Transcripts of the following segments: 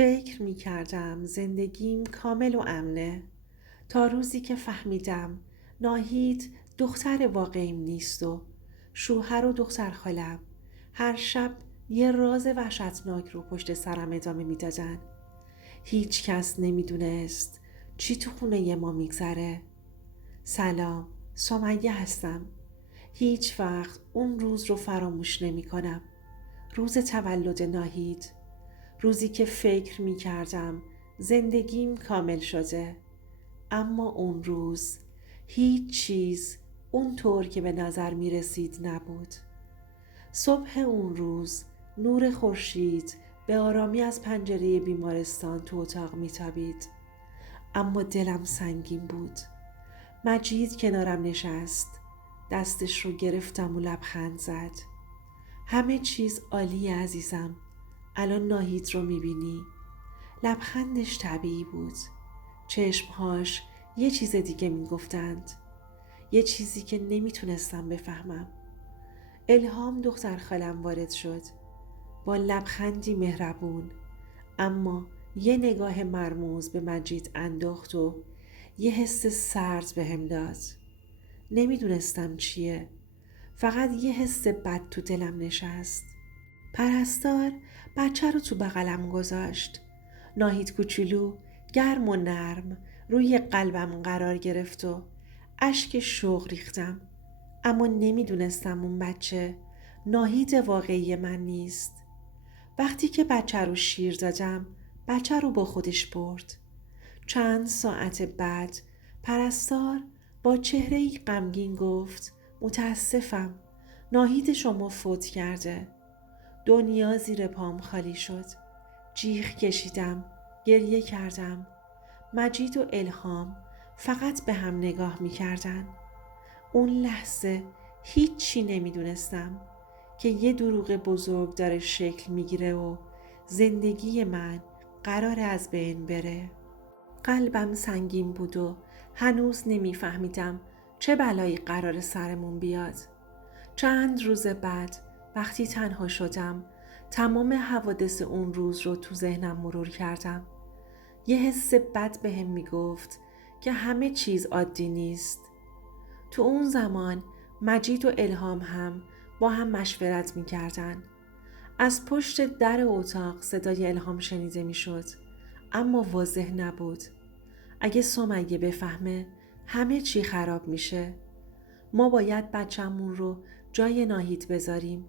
فکر می کردم زندگیم کامل و امنه تا روزی که فهمیدم ناهید دختر واقعیم نیست و شوهر و دختر خالم هر شب یه راز وحشتناک رو پشت سرم ادامه می دادن. هیچ کس نمی دونست چی تو خونه ما می گذره. سلام، سمیه هستم. هیچ وقت اون روز رو فراموش نمی کنم. روز تولد ناهید، روزی که فکر می کردم زندگیم کامل شده، اما اون روز هیچ چیز اونطور که به نظر می رسید نبود. صبح اون روز نور خورشید به آرامی از پنجره بیمارستان تو اتاق می تابید، اما دلم سنگین بود. مجید کنارم نشست، دستش رو گرفتم و لبخند زد. همه چیز عالیه عزیزم، الان ناهید رو میبینی؟ لبخندش طبیعی بود. چشمهاش یه چیز دیگه میگفتند، یه چیزی که نمیتونستم بفهمم. الهام دختر خالم وارد شد با لبخندی مهربون، اما یه نگاه مرموز به مجید انداخت و یه حس سرد بهم داد. نمیدونستم چیه، فقط یه حس بد تو دلم نشست. پرستار بچه رو تو بغلم گذاشت. ناهید کوچولو گرم و نرم روی قلبم قرار گرفت و اشک شوق ریختم، اما نمیدونستم اون بچه ناهید واقعی من نیست. وقتی که بچه رو شیر دادم، بچه رو با خودش برد. چند ساعت بعد پرستار با چهره‌ای غمگین گفت متاسفم، ناهید شما فوت کرده. دنیا زیر پام خالی شد. جیغ کشیدم، گریه کردم. مجید و الهام فقط به هم نگاه می کردن. اون لحظه هیچی نمی دونستم که یه دروغ بزرگ داره شکل می گیره و زندگی من قرار از بین بره. قلبم سنگین بود و هنوز نمی فهمیدم چه بلایی قرار سرمون بیاد. چند روز بعد وقتی تنها شدم، تمام حوادث اون روز رو تو ذهنم مرور کردم. یه حس بد بهم میگفت که همه چیز عادی نیست. تو اون زمان مجید و الهام هم با هم مشورت میکردن. از پشت در اتاق صدای الهام شنیده میشد، اما واضح نبود. اگه سمیه بفهمه همه چی خراب میشه. ما باید بچه‌مون رو جای ناهید بذاریم.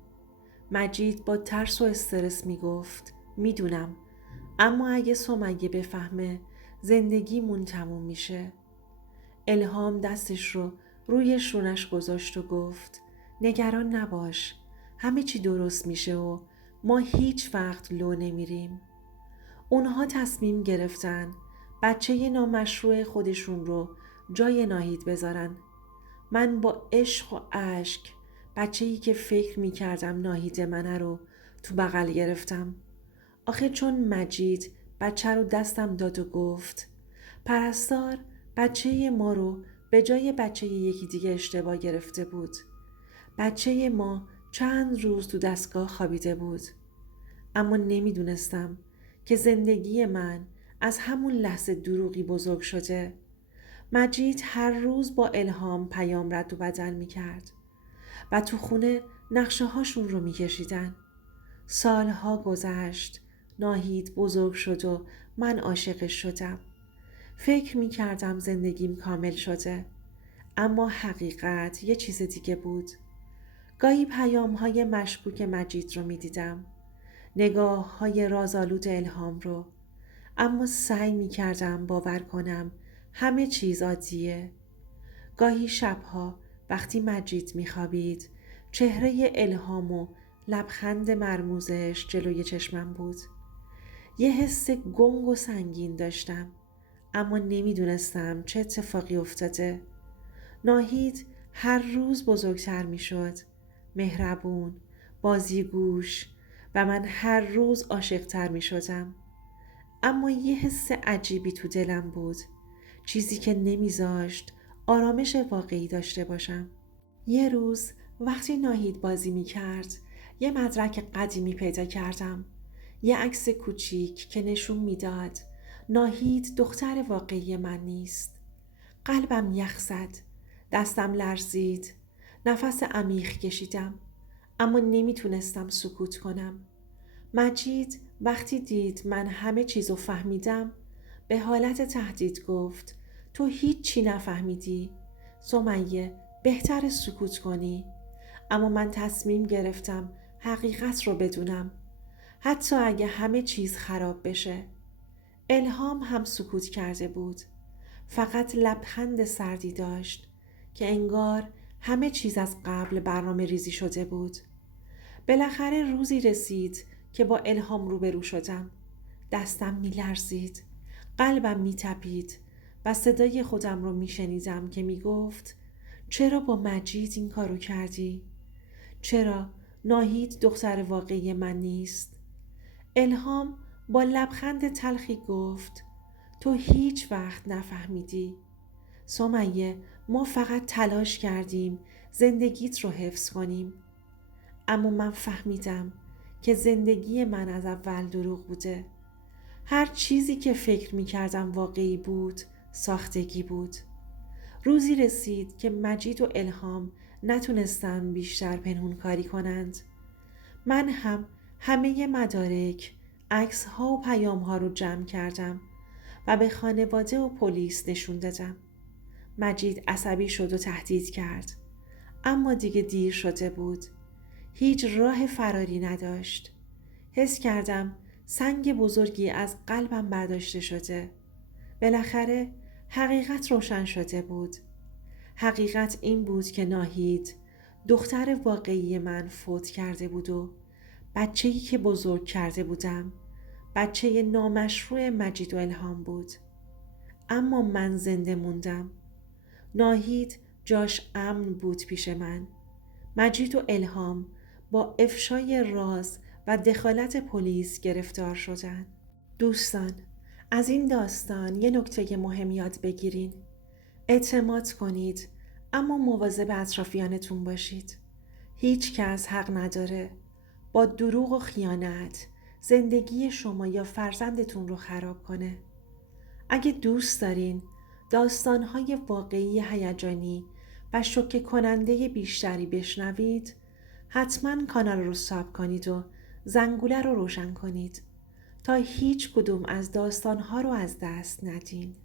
مجید با ترس و استرس میگفت میدونم، اما اگه سمیه بفهمه زندگیمون تموم میشه. الهام دستش رو روی شونش گذاشت و گفت نگران نباش، همه چی درست میشه و ما هیچ وقت لو نمیریم. اونها تصمیم گرفتن بچه نامشروع خودشون رو جای ناهید بذارن. من با عشق و اشک بچه‌ای که فکر می‌کردم ناهید منه رو تو بغل گرفتم. آخه چون مجید بچه رو دستم داد و گفت پرستار بچه ما رو به جای بچه یکی دیگه اشتباه گرفته بود. بچه ما چند روز تو دستگاه خوابیده بود. اما نمیدونستم که زندگی من از همون لحظه دروغی بزرگ شده. مجید هر روز با الهام پیام رد و بدل می کرد و تو خونه نقشه هاشون رو می کشیدن. سالها گذشت، ناهید بزرگ شد و من عاشقش شدم. فکر می کردم زندگیم کامل شده، اما حقیقت یه چیز دیگه بود. گاهی پیام های مشکوک مجید رو می دیدم، نگاه های رازآلود الهام رو، اما سعی می کردم باور کنم همه چیز عادیه. گاهی شبها وقتی مجید می خوابید، چهره الهام و لبخند مرموزش جلوی چشمم بود. یه حس گنگ و سنگین داشتم، اما نمیدونستم چه اتفاقی افتاده. ناهید هر روز بزرگتر می شد، مهربون، بازیگوش، و من هر روز عاشقتر می شدم. اما یه حس عجیبی تو دلم بود، چیزی که نمیذاشت آرامش واقعی داشته باشم. یه روز وقتی ناهید بازی می کرد، یه مدرک قدیمی پیدا کردم. یه عکس کوچیک که نشون میداد ناهید دختر واقعی من نیست. قلبم یخ زد. دستم لرزید. نفس عمیق کشیدم. اما نمیتونستم سکوت کنم. مجید وقتی دید من همه چیزو فهمیدم به حالت تهدید گفت تو هیچی نفهمیدی. سمیه بهتر سکوت کنی. اما من تصمیم گرفتم حقیقت رو بدونم. حتی اگه همه چیز خراب بشه. الهام هم سکوت کرده بود. فقط لبخند سردی داشت که انگار همه چیز از قبل برنامه ریزی شده بود. بالاخره روزی رسید که با الهام روبرو شدم. دستم می لرزید. قلبم می تپید و صدای خودم رو می شنیدم که می گفت چرا با مجید این کارو کردی؟ چرا ناهید دختر واقعی من نیست؟ الهام با لبخند تلخی گفت تو هیچ وقت نفهمیدی. سمیه ما فقط تلاش کردیم زندگیت رو حفظ کنیم. اما من فهمیدم که زندگی من از اول دروغ بوده. هر چیزی که فکر می کردم واقعی بود ساختگی بود. روزی رسید که مجید و الهام نتونستن بیشتر پنهون کاری کنند. من هم همه مدارک، عکس ها و پیام ها رو جمع کردم و به خانواده و پلیس نشون دادم. مجید عصبی شد و تهدید کرد. اما دیگه دیر شده بود. هیچ راه فراری نداشت. حس کردم سنگ بزرگی از قلبم برداشته شده. بالاخره حقیقت روشن شده بود. حقیقت این بود که ناهید دختر واقعی من فوت کرده بود و بچه‌ای که بزرگ کرده بودم بچه نامشروع مجید و الهام بود. اما من زنده موندم. ناهید جاش امن بود پیش من. مجید و الهام با افشای راز و دخالت پلیس گرفتار شدند. دوستان، از این داستان یه نکته مهم یاد بگیرین. اعتماد کنید اما مواظب اطرافیانتون باشید. هیچ کس حق نداره با دروغ و خیانت زندگی شما یا فرزندتون رو خراب کنه. اگه دوست دارین داستان‌های واقعی هیجانی و شوکه کننده بیشتری بشنوید، حتما کانال رو ساب کنید و زنگوله رو روشن کنید تا هیچ کدوم از داستان‌ها رو از دست ندین.